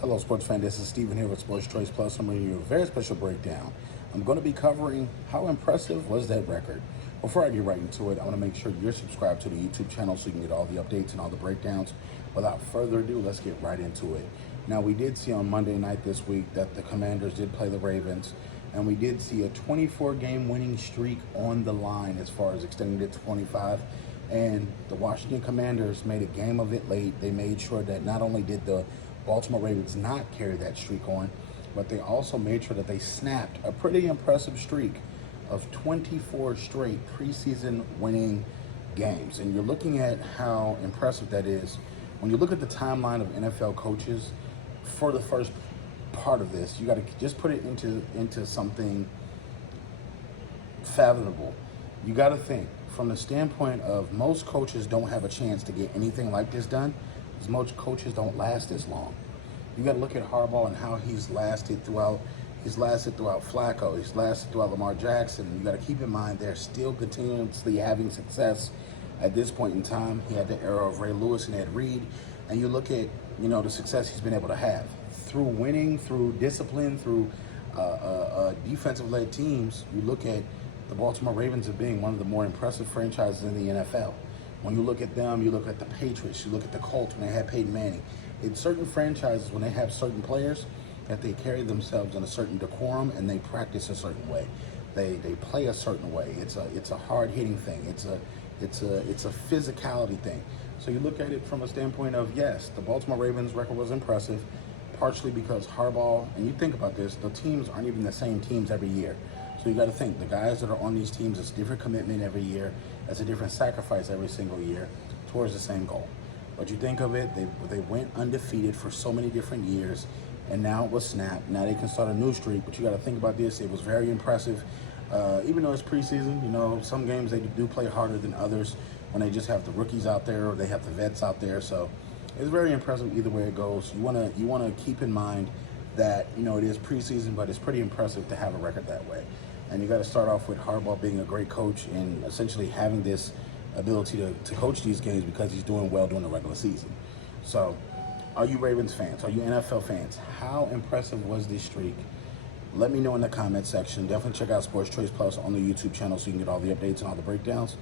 Hello, sports fan. This is Steven here with Sports Choice Plus. I'm bringing you a very special breakdown. I'm going to be covering how impressive was that record. Before I get right into it, I want to make sure you're subscribed to the YouTube channel so you can get all the updates and all the breakdowns. Without further ado, let's get right into it. Now, we did see on Monday night this week that the Commanders did play the Ravens, and we did see a 24-game winning streak on the line as far as extending it to 25. And the Washington Commanders made a game of it late. They made sure that not only did the Baltimore Ravens not carry that streak on, but they also made sure that they snapped a pretty impressive streak of 24 straight preseason winning games. And you're looking at how impressive that is. When you look at the timeline of NFL coaches, for the first part of this, you got to just put it into something fathomable. You got to think from the standpoint of most coaches don't have a chance to get anything like this done, because most coaches don't last this long. You got to look at Harbaugh and how he's lasted throughout. He's lasted throughout Flacco. He's lasted throughout Lamar Jackson. You got to keep in mind they're still continuously having success at this point in time. He had the era of Ray Lewis and Ed Reed, and you look at the success he's been able to have through winning, through discipline, through defensive-led teams. You look at the Baltimore Ravens as being one of the more impressive franchises in the NFL. When you look at them, you look at the Patriots, you look at the Colts when they had Peyton Manning. In certain franchises, when they have certain players, that they carry themselves in a certain decorum and they practice a certain way. They play a certain way. It's a hard-hitting thing. It's a physicality thing. So you look at it from a standpoint of, yes, the Baltimore Ravens record was impressive, partially because Harbaugh, and you think about this, the teams aren't even the same teams every year. So you got to think, the guys that are on these teams, it's a different commitment every year. It's a different sacrifice every single year towards the same goal. But you think of it, they went undefeated for so many different years, and now it was snapped. Now they can start a new streak, but you got to think about this. It was very impressive. Even though it's preseason, some games they do play harder than others when they just have the rookies out there or they have the vets out there. So it's very impressive either way it goes. You wanna keep in mind that it is preseason, but it's pretty impressive to have a record that way. And you got to start off with Harbaugh being a great coach and essentially having this ability to coach these games because he's doing well during the regular season. So, are you Ravens fans? Are you NFL fans? How impressive was this streak? Let me know in the comment section. Definitely check out Sports Choice Plus on the YouTube channel so you can get all the updates and all the breakdowns.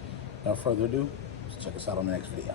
Without further ado, let's check us out on the next video.